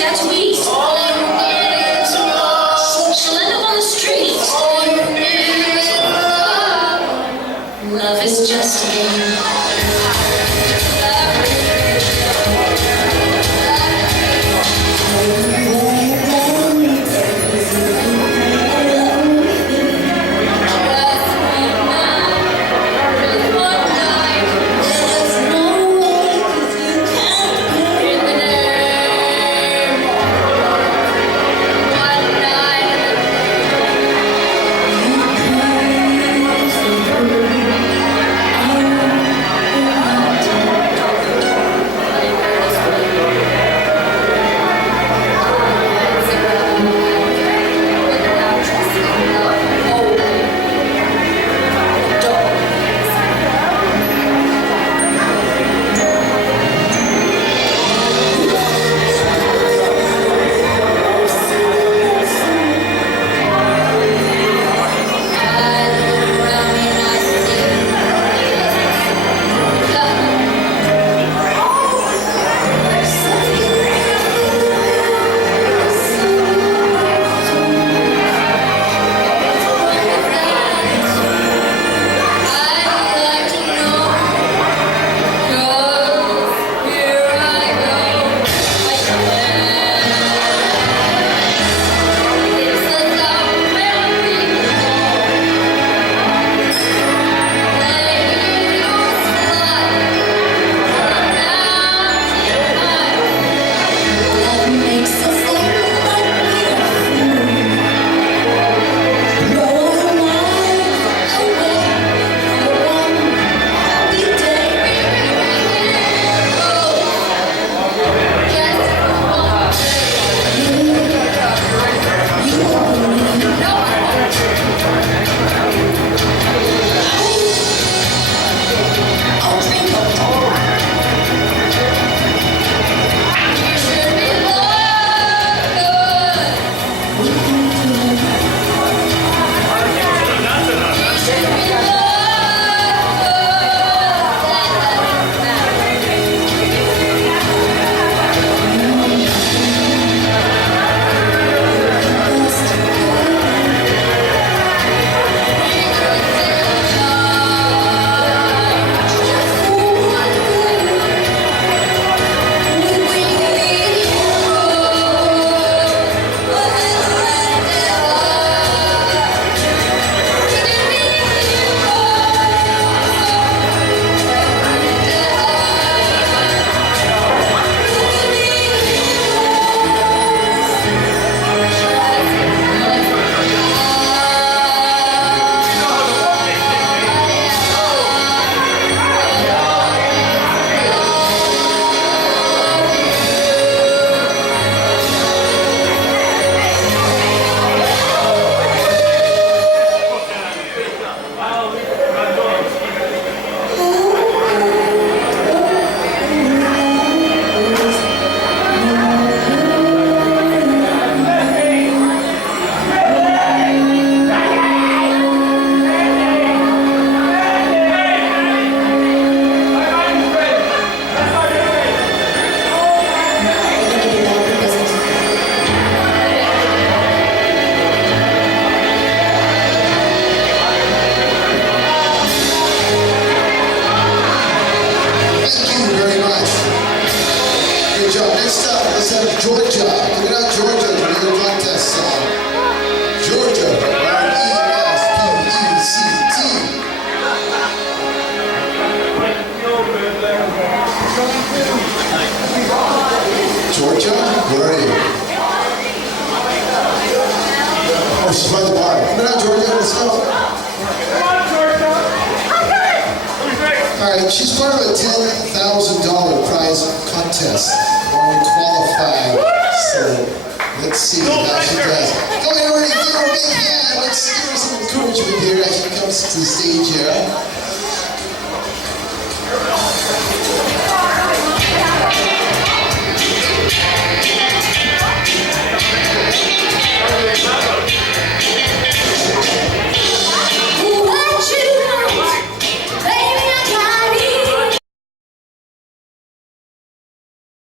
got to eat. She'll end up on the street. Love is just a game. Let's have Georgia. Look at out Georgia to do the contest song. Georgia, R-E-S-P-E-C-T. Georgia, where are you? Oh, she's by the bar. Come on, Georgia, let's go. All right, she's part of a $10,000 prize contest. Already qualified, so let's see how she does. Go ahead, everybody, give her a big hand. Let's give her some encouragement here as she comes to the stage here.